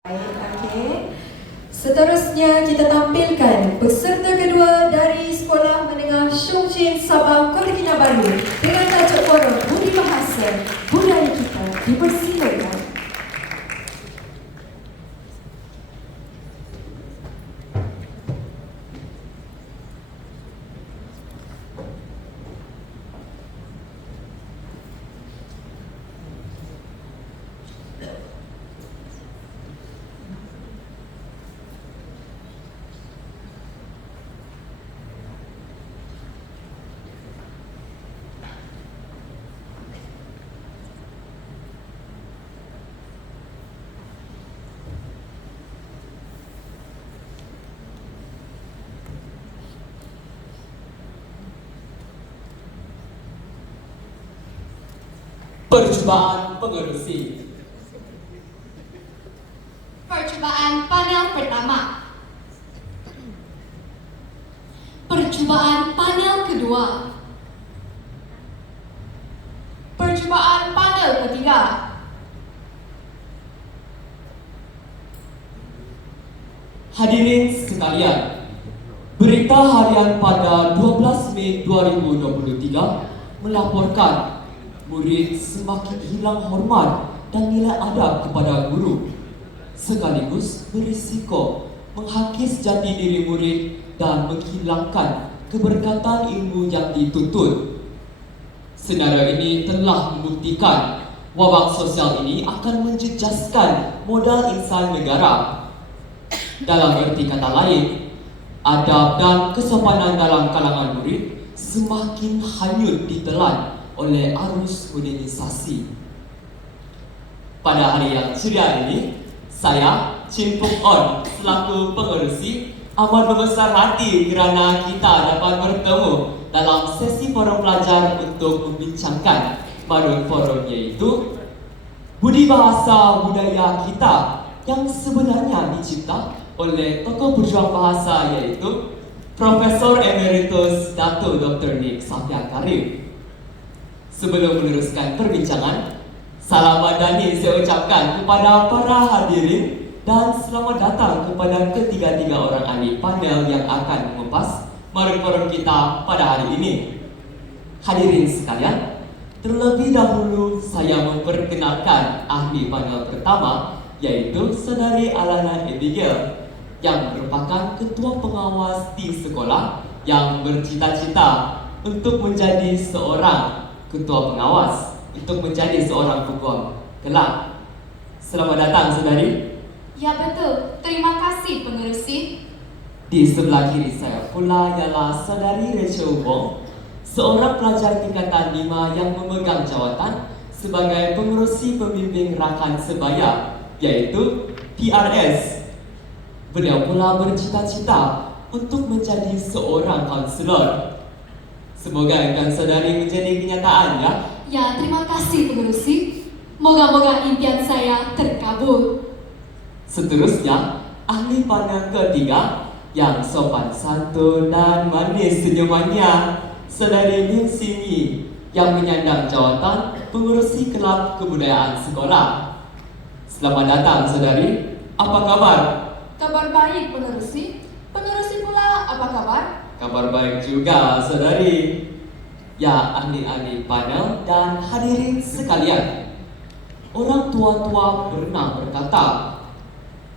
Okey. Seterusnya kita tampilkan peserta kedua dari Sekolah Menengah Shung Chin Sabah Kota Kinabalu dengan tajuk forum Budi Bahasa Budaya Kita. Dipersilakan. Percubaan pengerusi. Percubaan panel pertama. Percubaan panel kedua. Percubaan panel ketiga. Hadirin sekalian, berita harian pada 12 Mei 2023 melaporkan murid semakin hilang hormat dan nilai adab kepada guru, sekaligus berisiko menghakis jati diri murid dan menghilangkan keberkatan ilmu yang dituntut. Senario ini telah membuktikan wabak sosial ini akan menjejaskan modal insan negara. Dalam erti kata lain, adab dan kesopanan dalam kalangan murid semakin hanyut ditelan oleh arus modernisasi. Pada hari yang ceria ini, saya, Chin Puk On, selaku pengerusi, amat membesar hati kerana kita dapat bertemu dalam sesi forum pelajar untuk membincangkan pada forum iaitu Budi Bahasa Budaya Kita yang sebenarnya dicipta oleh tokoh berjuang bahasa iaitu Profesor Emeritus Dato' Dr. Nik Safia Karim. Sebelum meneruskan perbincangan, salam madani saya ucapkan kepada para hadirin dan selamat datang kepada ketiga-tiga orang ahli panel yang akan mengupas forum kita pada hari ini. Hadirin sekalian, terlebih dahulu saya memperkenalkan ahli panel pertama yaitu Saudari Alana Abigail yang merupakan ketua pengawas di sekolah yang bercita-cita untuk menjadi seorang ketua pengawas, untuk menjadi seorang peguam kelak. Selamat datang, saudari. Ya betul, terima kasih pengerusi. Di sebelah kiri saya pula ialah Saudari Rachel Wong, seorang pelajar tingkatan 5 yang memegang jawatan sebagai pengerusi pembimbing rakan sebaya, iaitu PRS. Beliau pula bercita-cita untuk menjadi seorang kaunselor. Semoga akan saudari menjadi kenyataan, ya. Ya, terima kasih pengerusi. Moga-moga impian saya terkabul. Seterusnya, ahli panel ketiga yang sopan santun dan manis senyumannya, Saudari Lim Simi yang menyandang jawatan pengurusi kelab kebudayaan sekolah. Selamat datang, saudari. Apa kabar? Kabar baik pengerusi. Pengerusi pula apa kabar? Kabar baik juga, saudari. Ya, ahli-ahli panel dan hadirin sekalian, orang tua-tua pernah berkata,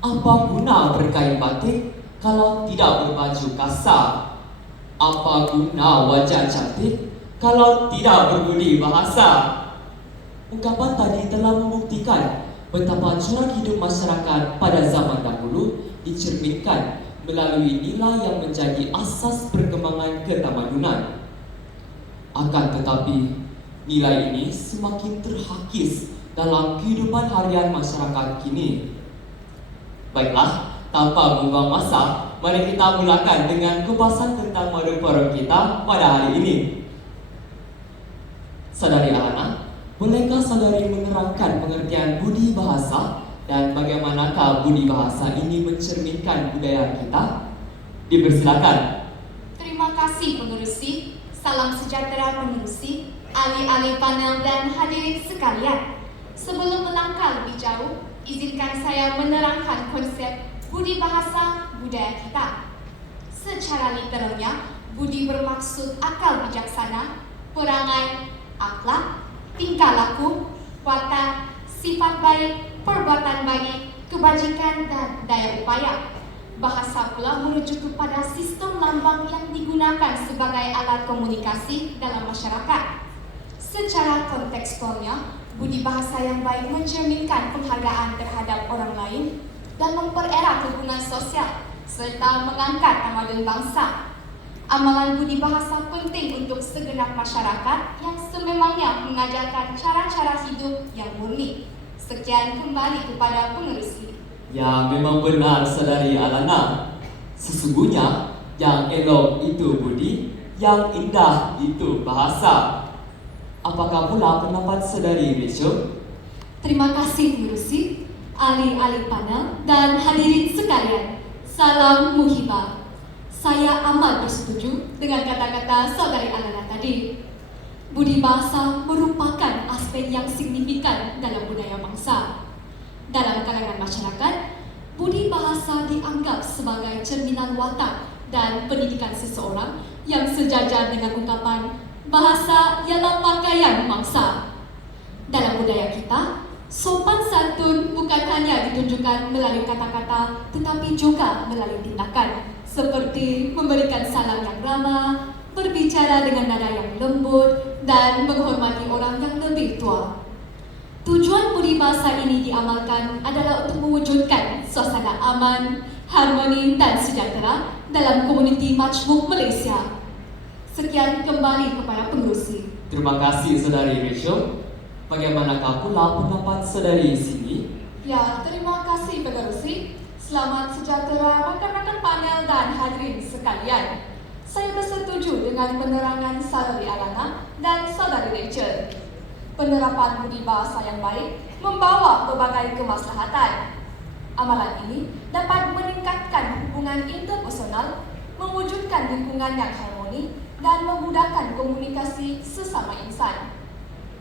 apa guna berkain batik kalau tidak berbaju kasar? Apa guna wajah cantik kalau tidak berbudi bahasa? Ungkapan tadi telah membuktikan betapa corak hidup masyarakat pada zaman dahulu dicerminkan melalui nilai yang menjadi asas perkembangan ketamadunan. Akan tetapi, nilai ini semakin terhakis dalam kehidupan harian masyarakat kini. Baiklah, tanpa membuang masa, mari kita mulakan dengan kupasan tentang modul forum kita pada hari ini. Saudari Alana, bolehkah saudari menerangkan pengertian budi bahasa dan bagaimanakah budi bahasa ini mencerminkan budaya kita? Dipersilakan. Terima kasih pengerusi. Salam sejahtera pengerusi, ahli-ahli panel dan hadirin sekalian. Sebelum melangkah lebih jauh, izinkan saya menerangkan konsep budi bahasa budaya kita. Secara literalnya, budi bermaksud akal bijaksana, perangai, akhlak, tingkah laku, watak, sifat baik, perbuatan baik, kebajikan, dan daya upaya. Bahasa pula merujuk kepada sistem lambang yang digunakan sebagai alat komunikasi dalam masyarakat. Secara kontekstualnya, budi bahasa yang baik mencerminkan penghargaan terhadap orang lain dan mempererat hubungan sosial serta mengangkat tamadun bangsa. Amalan budi bahasa penting untuk segenap masyarakat yang sememangnya mengajarkan cara-cara hidup yang murni. Sekian kembali kepada pengerusi. Ya, memang benar Saudari Alana. Sesungguhnya yang elok itu budi, yang indah itu bahasa. Apakah pula pendapat Saudari Rachel? Terima kasih pengerusi, ahli-ahli panel, dan hadirin sekalian. Salam muhibah. Saya amat bersetuju dengan kata-kata Saudari Alana tadi. Budi bahasa merupakan aspek yang signifikan dalam budaya bangsa. Dalam kalangan masyarakat, budi bahasa dianggap sebagai cerminan watak dan pendidikan seseorang yang sejajar dengan ungkapan bahasa ialah pakaian bangsa. Dalam budaya kita, sopan santun bukan hanya ditunjukkan melalui kata-kata tetapi juga melalui tindakan, seperti memberikan salam yang ramah, berbicara dengan nada yang lembut, dan menghormati orang yang lebih tua. Tujuan budi bahasa ini diamalkan adalah untuk mewujudkan suasana aman, harmoni, dan sejahtera dalam komuniti majmuk Malaysia. Sekian kembali kepada pengerusi. Terima kasih Saudari Rachel. Bagaimanakah pula pendapat Saudari Cindy? Ya, terima kasih pengerusi. Selamat sejahtera rakan-rakan panel dan hadirin sekalian. Saya bersetuju dengan penerangan Saudari Alana dan Saudari Rachel. Penerapan budi bahasa yang baik membawa berbagai kemaslahatan. Amalan ini dapat meningkatkan hubungan interpersonal, mewujudkan lingkungan yang harmoni, dan memudahkan komunikasi sesama insan.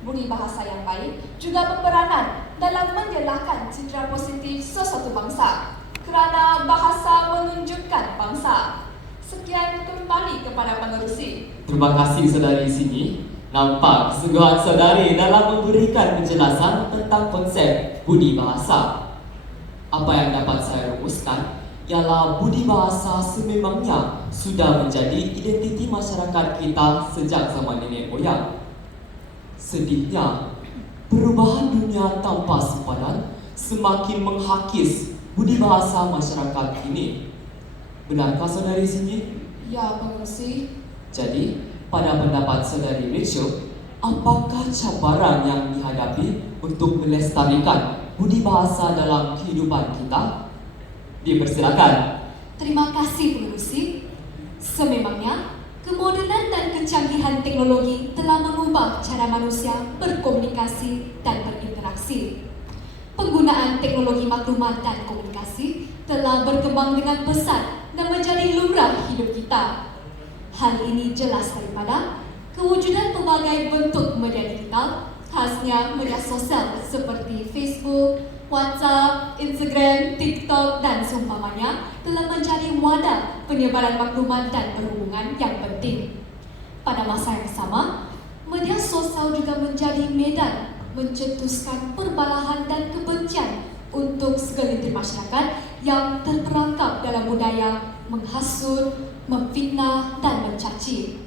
Budi bahasa yang baik juga berperanan dalam menjelakkan citra positif sesuatu bangsa, kerana bahasa menunjukkan bangsa. Sekian kembali kepada pengerusi. Terima kasih Saudari Cindy. Nampak kesungguhan Saudari dalam memberikan penjelasan tentang konsep budi bahasa. Apa yang dapat saya rumuskan ialah budi bahasa sememangnya sudah menjadi identiti masyarakat kita sejak zaman nenek moyang. Sedihnya, perubahan dunia tanpa simpanan semakin menghakis budi bahasa masyarakat ini. Benarkah Saudari Cindy? Ya, pengerusi. Jadi, pada pendapat Saudari Rachel, apakah cabaran yang dihadapi untuk melestarikan budi bahasa dalam kehidupan kita? Dipersilakan. Terima kasih pengerusi. Sememangnya, kemodernan dan kecanggihan teknologi telah mengubah cara manusia berkomunikasi dan berinteraksi. Penggunaan teknologi maklumat dan komunikasi telah berkembang dengan pesat dan menjadi lumrah hidup kita. Hal ini jelas daripada kewujudan pelbagai bentuk media digital, khasnya media sosial seperti Facebook, WhatsApp, Instagram, TikTok, dan seumpamanya telah menjadi wadah penyebaran maklumat dan perhubungan yang penting. Pada masa yang sama, media sosial juga menjadi medan mencetuskan perbalahan dan kebencian untuk segelintir masyarakat yang terperangkap dalam budaya menghasut, memfitnah, dan mencaci.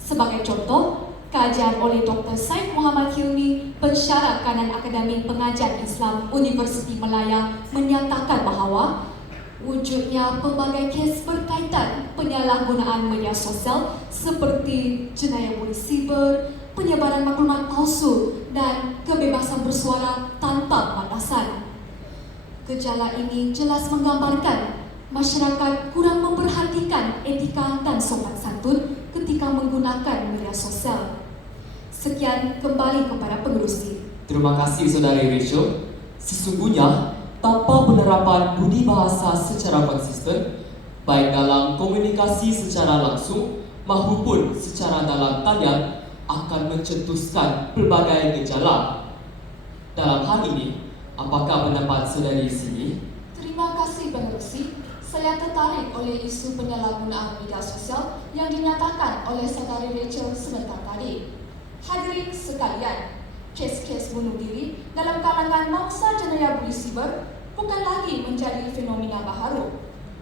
Sebagai contoh, kajian oleh Dr. Said Muhammad Hilmi, pensyarah kanan akademik pengajian Islam Universiti Malaya, menyatakan bahawa wujudnya pelbagai kes berkaitan penyalahgunaan media sosial seperti jenayah budi siber, penyebaran maklumat palsu, dan kebebasan bersuara tanpa batasan. Gejala ini jelas menggambarkan masyarakat kurang memperhatikan etika dan sopan santun ketika menggunakan media sosial. Sekian kembali kepada pengerusi. Terima kasih Saudari Rachel. Sesungguhnya, tanpa penerapan budi bahasa secara konsisten, baik dalam komunikasi secara langsung maupun secara dalam talian, akan mencetuskan pelbagai gejala. Dalam hal ini, Apakah pendapat saudari sini? Terima kasih pengerusi. Saya tertarik oleh isu penyalahgunaan media sosial yang dinyatakan oleh saudari Rachel sebentar tadi. Hadirin sekalian, kes-kes bunuh diri dalam kalangan mangsa jenayah buli siber bukan lagi menjadi fenomena baharu.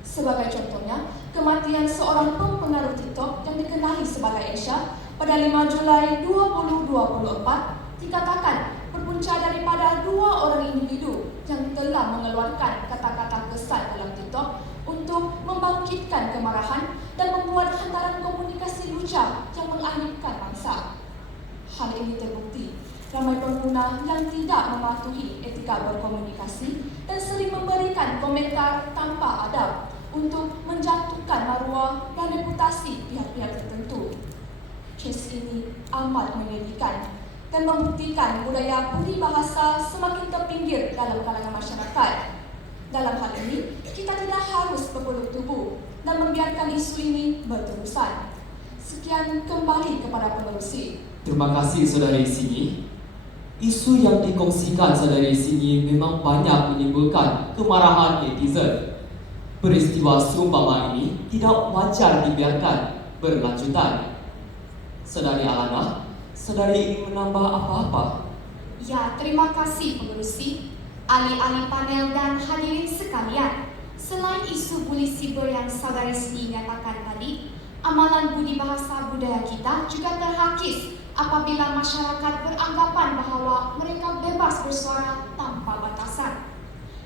Sebagai contohnya, kematian seorang pempengaruh TikTok yang dikenali sebagai Asia pada 5 Julai 2024 dikatakan berpunca daripada 2 orang individu yang telah mengeluarkan kata-kata kesan dalam TikTok untuk membangkitkan kemarahan dan membuat hantaran komunikasi lucah yang mengaibkan bangsa. Hal ini terbukti ramai pengguna yang tidak mematuhi etika berkomunikasi dan sering memberikan komentar tanpa adab untuk menjatuhkan maruah dan reputasi pihak-pihak tertentu. Kes ini amat menyedihkan dan membuktikan budaya budi bahasa semakin terpinggir dalam kalangan masyarakat. Dalam hal ini, kita tidak harus berpeluk tubuh dan membiarkan isu ini berterusan. Sekian kembali kepada pengerusi. Terima kasih saudari sini. Isu yang dikongsikan saudari sini memang banyak menimbulkan kemarahan netizen. Peristiwa seumpama ini tidak wajar dibiarkan berlanjutan. Saudari Alana, saudari ingin menambah apa-apa? Ya, terima kasih pengerusi, ahli-ahli panel dan hadirin sekalian. Selain isu buli siber yang saudari sini nyatakan tadi, amalan budi bahasa budaya kita juga terhakis apabila masyarakat beranggapan bahawa mereka bebas bersuara tanpa batasan.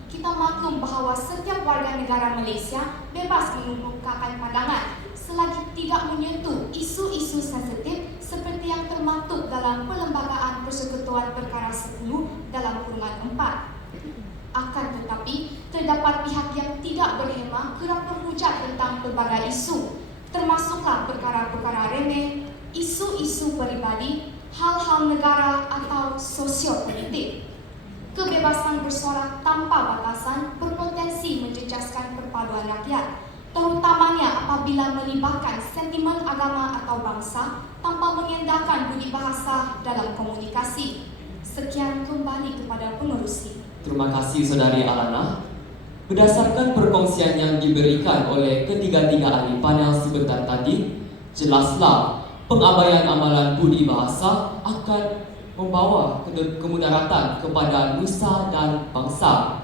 Kita maklum bahawa setiap warga negara Malaysia bebas mengemukakan pandangan selagi tidak menyentuh isu-isu sensitif seperti yang termaktub dalam Perlembagaan Persekutuan Perkara 10 dalam kurungan 4. Akan tetapi, terdapat pihak yang tidak berhemah kerap berhujat tentang pelbagai isu, termasuklah perkara-perkara remeh, isu-isu peribadi, hal-hal negara atau sosiopolitik. Kebebasan bersuara tanpa batasan berpotensi menjejaskan perpaduan rakyat, terutamanya apabila melibatkan sentimen agama atau bangsa tanpa mengendahkan budi bahasa dalam komunikasi. Sekian kembali kepada pengerusi. Terima kasih saudari Alana. Berdasarkan perkongsian yang diberikan oleh ketiga-tiga ahli panel sebentar tadi, jelaslah pengabaian amalan budi bahasa akan membawa kemudaratan kepada nusa dan bangsa.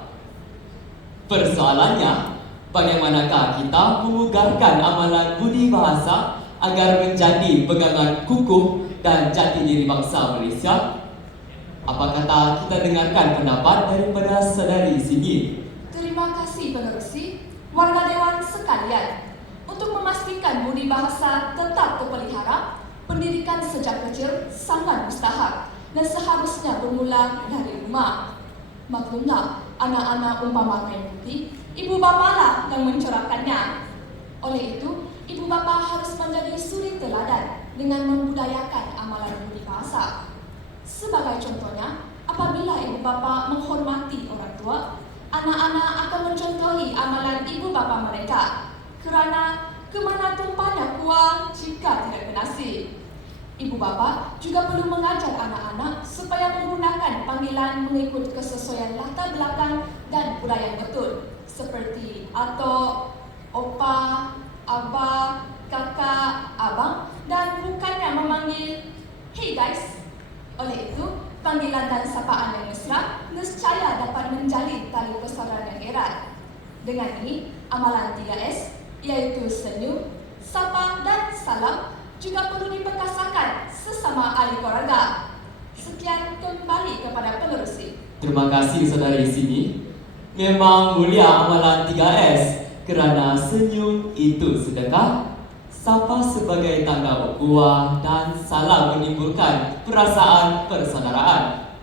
Persoalannya, bagaimanakah kita memugarkan amalan budi bahasa agar menjadi pegangan kukuh dan jati diri bangsa Malaysia? Apa kata kita dengarkan pendapat daripada saudari sini? Terima kasih pengerusi, warga dewan sekalian. Untuk memastikan budi bahasa tetap terpelihara, pendidikan sejak kecil sangat mustahak dan seharusnya bermula dari rumah. Maklumlah, anak-anak umpama kain putih, ibu bapalah yang mencorakkannya. Oleh itu, ibu bapa harus menjadi suri teladan dengan membudayakan amalan budi bahasa. Sebagai contohnya, apabila ibu bapa menghormati orang tua, anak-anak akan mencontohi amalan ibu bapa mereka. Kerana kemana tumpahnya kuah jika tidak bernasi. Ibu bapa juga perlu mengajar anak-anak supaya menggunakan panggilan mengikut kesesuaian latar belakang dan budaya yang betul, seperti atok, opa, abah, kakak, abang, dan bukannya memanggil hey guys. Oleh itu, panggilan dan sapaan yang mesra nescaya dapat menjalin tali persaudaraan yang erat. Dengan ini, amalan 3S, yaitu senyum, sapa, dan salam juga perlu diperkasakan sesama ahli keluarga. Sekian kembali kepada pengerusi. Terima kasih saudari sini. Memang mulia amalan 3S kerana senyum itu sedekah, sapa sebagai tanda ukhuwah dan salam menimbulkan perasaan persaudaraan.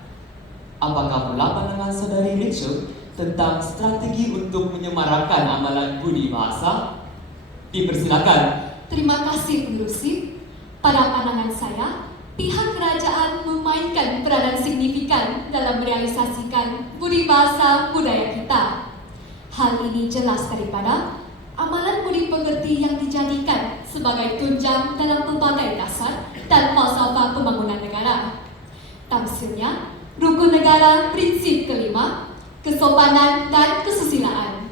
Apakah pula pandangan saudari Rachel tentang strategi untuk menyemarakkan amalan budi bahasa? Dipersilakan. Terima kasih pengerusi. Pada pandangan saya, pihak kerajaan memainkan peranan signifikan dalam merealisasikan budi bahasa budaya kita. Hal ini jelas daripada amalan budi pekerti yang dijadikan sebagai tunjang dalam pelbagai dasar dan falsafah pembangunan negara. Tamsilnya, rukun negara prinsip kelima kesopanan dan kesusilaan.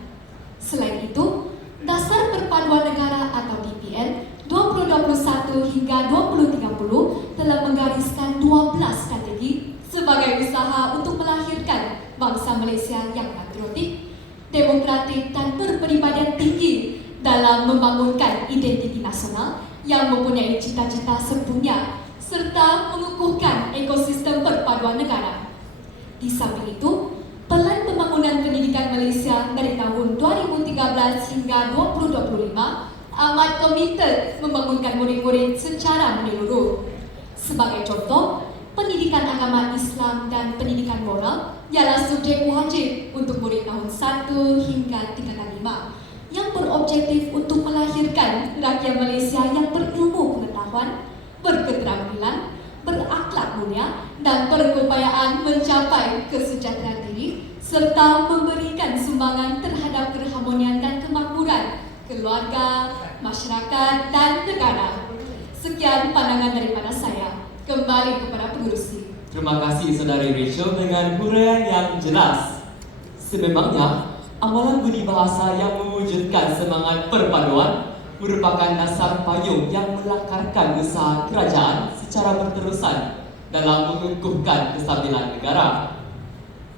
Selain itu, Dasar Perpaduan Negara atau DPN 2021 hingga 2030 telah menggariskan 12 strategi sebagai usaha untuk melahirkan bangsa Malaysia yang patriotik, demokratik dan berperibadian tinggi dalam membangunkan identiti nasional yang mempunyai cita-cita sempurna serta mengukuhkan ekosistem perpaduan negara. Di samping itu, Pelan Pembangunan Pendidikan Malaysia dari tahun 2013 hingga 2025 amat komited membangunkan murid-murid secara menyeluruh. Sebagai contoh, pendidikan agama Islam dan pendidikan moral ialah subjek wajib untuk murid tahun 1 hingga 3 yang berobjektif untuk melahirkan rakyat Malaysia yang berilmu pengetahuan, berketerampilan, berakhlak mulia dan berkeupayaan mencapai kesejahteraan diri serta memberikan sumbangan terhadap keharmonian dan kemakmuran keluarga, masyarakat dan negara. Sekian pandangan daripada saya. Kembali kepada pengerusi. Terima kasih Saudari Rachel dengan huraian yang jelas. Sememangnya, amalan budi bahasa yang mewujudkan semangat perpaduan merupakan dasar payung yang melakarkan usaha kerajaan secara berterusan dalam mengukuhkan kestabilan negara.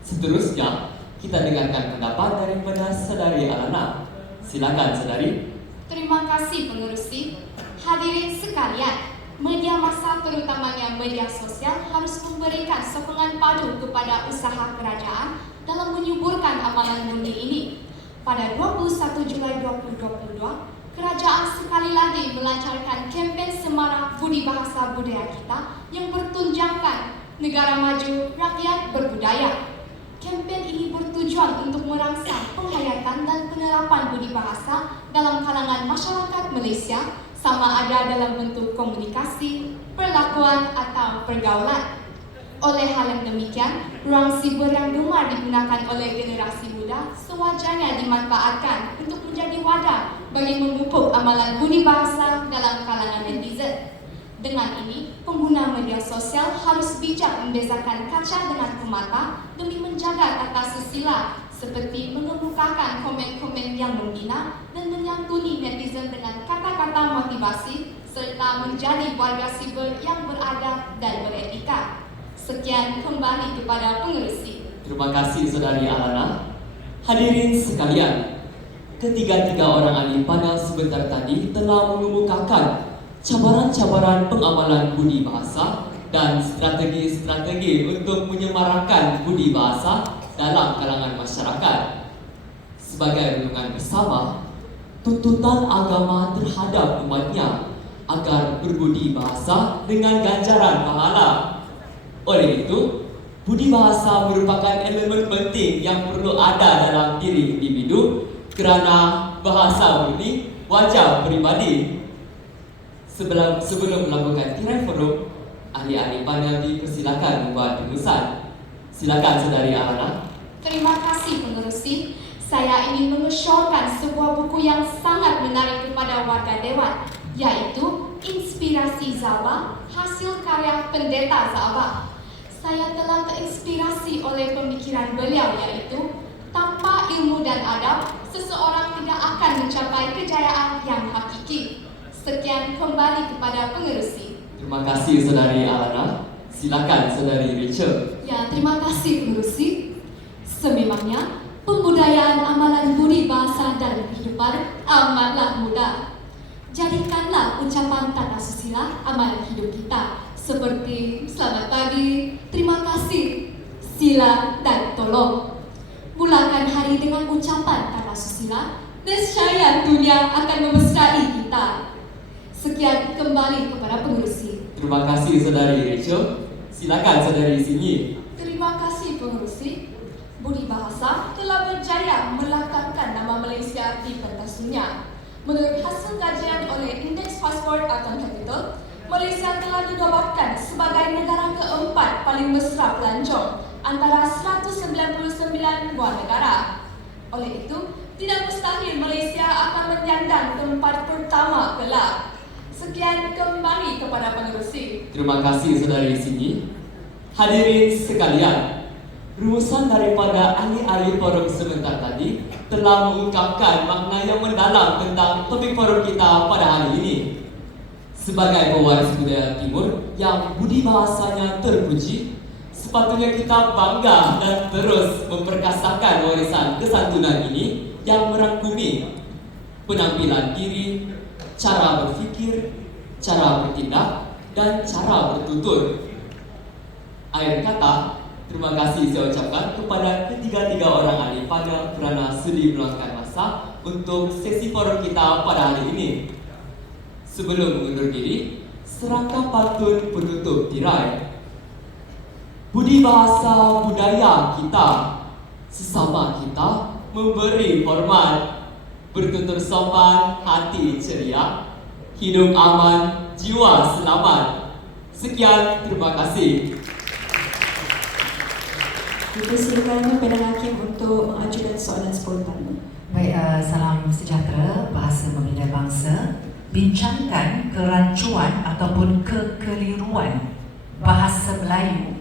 Seterusnya, kita dengarkan pendapat daripada Saudari Alana. Silakan Saudari. Terima kasih pengerusi. Hadirin sekalian, media massa terutamanya media sosial harus memberikan sokongan padu kepada usaha kerajaan dalam menyuburkan amalan mulia ini. Pada 21 Julai 2022, kerajaan sekali lagi melancarkan kempen semarak Budi Bahasa Budaya Kita yang bertunjangkan negara maju, rakyat berbudaya. Kempen ini bertujuan untuk merangsang penghayatan dan penerapan budi bahasa dalam kalangan masyarakat Malaysia, sama ada dalam bentuk komunikasi, perlakuan atau pergaulan. Oleh hal yang demikian, ruang siber yang gemar digunakan oleh generasi muda sewajarnya dimanfaatkan untuk menjadi wadah bagi memupuk amalan budi bahasa dalam kalangan netizen. Dengan ini, pengguna media sosial harus bijak membezakan kaca dengan permata demi menjaga tata susila seperti mengemukakan komen-komen yang menghina dan menyantuni netizen dengan kata-kata motivasi serta menjadi warga siber yang beradab dan beretika. Sekian kembali kepada pengerusi. Terima kasih Saudari Alana. Hadirin sekalian, ketiga-tiga orang ahli panel sebentar tadi telah mengemukakan cabaran-cabaran pengamalan budi bahasa dan strategi-strategi untuk menyemarakkan budi bahasa dalam kalangan masyarakat. Sebagai renungan bersama, tuntutan agama terhadap umatnya agar berbudi bahasa dengan ganjaran pahala. Oleh itu, budi bahasa merupakan elemen penting yang perlu ada dalam diri individu kerana bahasa murni wajah peribadi. Sebelum melakukan tirai forum, ahli-ahli panel dipersilakan membuat rumusan. Silakan Saudari Alana. Terima kasih pengerusi. Saya ingin mengesyorkan sebuah buku yang sangat menarik kepada warga dewan, yaitu Inspirasi Zalba, hasil karya Pendeta Zalba. Saya telah terinspirasi oleh pemikiran beliau, yaitu tanpa ilmu dan adab, seseorang tidak akan mencapai kejayaan yang hakiki. Sekian kembali kepada pengerusi. Terima kasih Saudari Alana. Silakan Saudari Rachel. Ya, terima kasih pengerusi. Sememangnya, pembudayaan amalan budi bahasa dalam kehidupan amatlah mudah. Jadikanlah ucapan tata susila amalan hidup kita, seperti selamat pagi, terima kasih, sila dan tolong. Mulakan hari dengan ucapan tata susila, nescaya dunia akan memesrai kita. Sekian kembali kepada pengerusi. Terima kasih Saudari Rachel. Silakan Saudari Sinyi. Terima kasih pengerusi. Budi bahasa telah berjaya melakarkan nama Malaysia di pentas dunia. Menurut hasil kajian oleh Indeks Passport Atom Capital, Malaysia telah dinobatkan sebagai negara keempat paling mesra pelancong antara 199 buah negara. Oleh itu, tidak mustahil Malaysia akan menyandang tempat pertama kelak. Sekian kembali kepada pengerusi. Terima kasih Saudari Sinyi. Hadirin sekalian, Rumusan daripada ahli-ahli forum sebentar tadi telah mengungkapkan makna yang mendalam tentang topik forum kita pada hari ini. Sebagai pewaris budaya Timur yang budi bahasanya terpuji, sepatutnya kita bangga dan terus memperkasakan warisan kesantunan ini yang merangkumi penampilan diri, cara berfikir, cara bertindak, dan cara bertutur. Akhir kata, terima kasih saya ucapkan kepada ketiga-tiga orang ahli panel kerana sudi meluangkan masa untuk sesi forum kita pada hari ini. Sebelum mengundur diri, serangkap pantun penutup tirai. Budi bahasa budaya kita, sesama kita memberi hormat, bertutur sopan, hati ceria, hidup aman, jiwa selamat. Sekian, terima kasih. Kita silakan kepada Hakim untuk mengajukan soalan spontan. Baik, salam sejahtera bahasa membina bangsa. Bincangkan kerancuan ataupun kekeliruan bahasa Melayu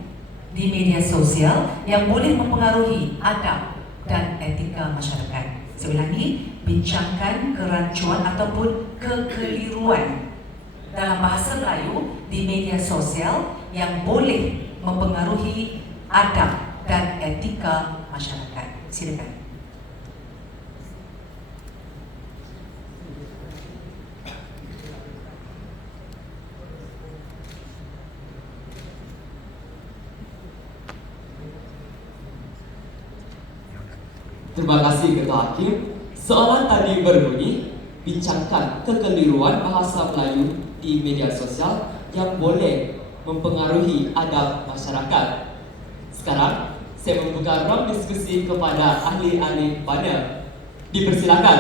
di media sosial yang boleh mempengaruhi adab dan etika masyarakat. Saya ulangi, bincangkan kerancuan ataupun kekeliruan dalam bahasa Melayu di media sosial yang boleh mempengaruhi adab dan etika masyarakat. Silakan. Terima kasih Ketua Hakim. Soalan tadi berbunyi, bincangkan kekeliruan bahasa Melayu di media sosial yang boleh mempengaruhi adab masyarakat. Sekarang, saya membuka ruang diskusi kepada ahli-ahli panel. Dipersilakan.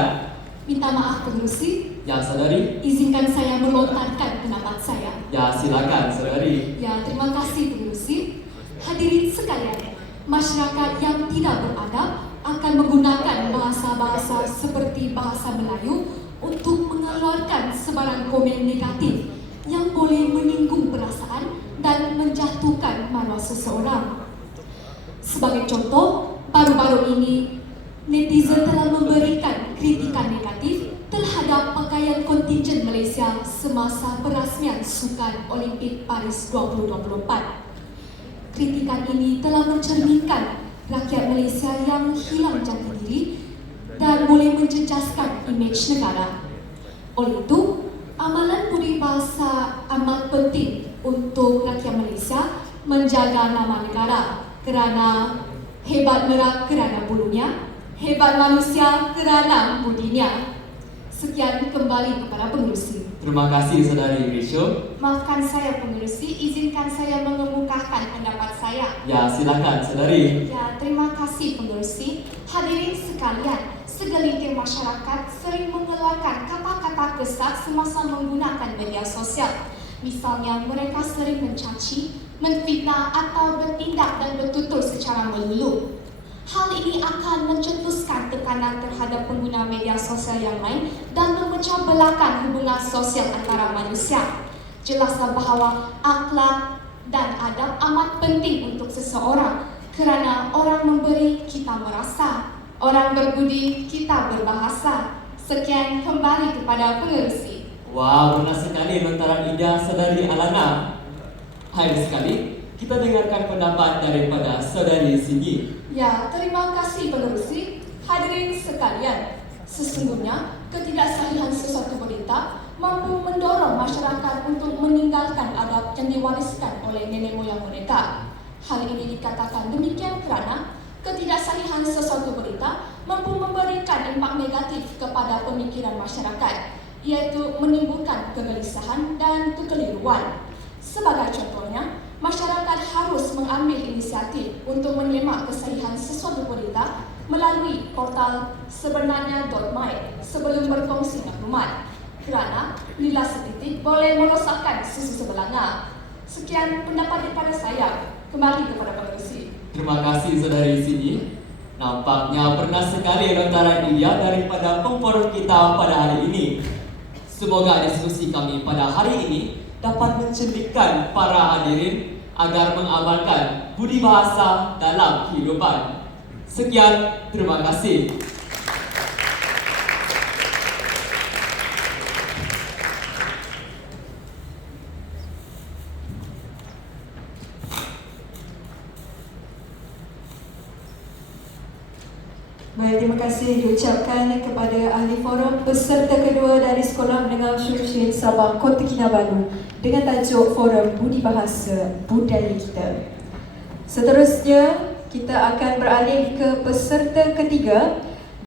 Minta maaf pengerusi, Ya, saudari. izinkan saya melontarkan pendapat saya. Ya, silakan, saudari. Ya, terima kasih pengerusi. Hadirin sekalian, masyarakat yang tidak beradab akan menggunakan bahasa-bahasa seperti bahasa Melayu untuk mengeluarkan sebarang komen negatif yang boleh menyinggung perasaan dan menjatuhkan maruah seseorang. Sebagai contoh, baru-baru ini netizen telah memberikan kritikan negatif terhadap pakaian kontingen Malaysia semasa perasmian Sukan Olimpik Paris 2024. Kritikan ini telah mencerminkan rakyat Malaysia yang hilang jati diri dan boleh menjejaskan imej negara. Oleh itu, amalan budi bahasa amat penting untuk rakyat Malaysia menjaga nama negara kerana hebat merak kerana bulunya, hebat manusia kerana budinya. Sekian kembali kepada pengerusi. Terima kasih, saudari Risho. Maafkan saya pengerusi, izinkan saya mengemukakan pendapat saya. Ya, silakan, saudari. Ya, terima kasih pengerusi. Hadirin sekalian, segelintir masyarakat sering mengeluarkan kata-kata kesat semasa menggunakan media sosial. Misalnya, mereka sering mencaci, menfitnah atau bertindak dan bertutur secara melulu. Hal ini akan mencetuskan tekanan terhadap pengguna media sosial yang lain dan memecah belahkan hubungan sosial antara manusia. Jelaslah bahawa akhlak dan adab amat penting untuk seseorang kerana orang memberi, kita merasa. Orang berbudi, kita berbahasa. Sekian kembali kepada pengerusi. Wah, benar sekali lontaran indah saudari Alana. Hai sekali, kita dengarkan pendapat daripada saudari Cindy. Ya, terima kasih pengerusi. Hadirin sekalian, sesungguhnya ketidaksahihan sesuatu berita mampu mendorong masyarakat untuk meninggalkan adab yang diwariskan oleh nenek moyang mereka. Hal ini dikatakan demikian kerana ketidaksahihan sesuatu berita mampu memberikan impak negatif kepada pemikiran masyarakat, iaitu menimbulkan kegelisahan dan kekeliruan. Sebagai contohnya, masyarakat harus mengambil inisiatif untuk menyemak kesahihan sesuatu berita melalui portal sebenarnya.my sebelum berkongsi maklumat, kerana lila setitik boleh merosakkan susu sebelanga. Sekian pendapat daripada saya. Kembali kepada pengerusi. Terima kasih saudari Cindy. Nampaknya pernah sekali lontaran indah daripada pemforum kita pada hari ini. Semoga diskusi kami pada hari ini dapat mencerminkan para hadirin agar mengamalkan budi bahasa dalam kehidupan. Sekian, terima kasih. Baik, terima kasih diucapkan kepada ahli forum peserta kedua dari Sekolah Menengah Shung Chin Sabah Kota Kinabalu dengan tajuk Forum Budi Bahasa Budaya Kita. Seterusnya, kita akan beralih ke peserta ketiga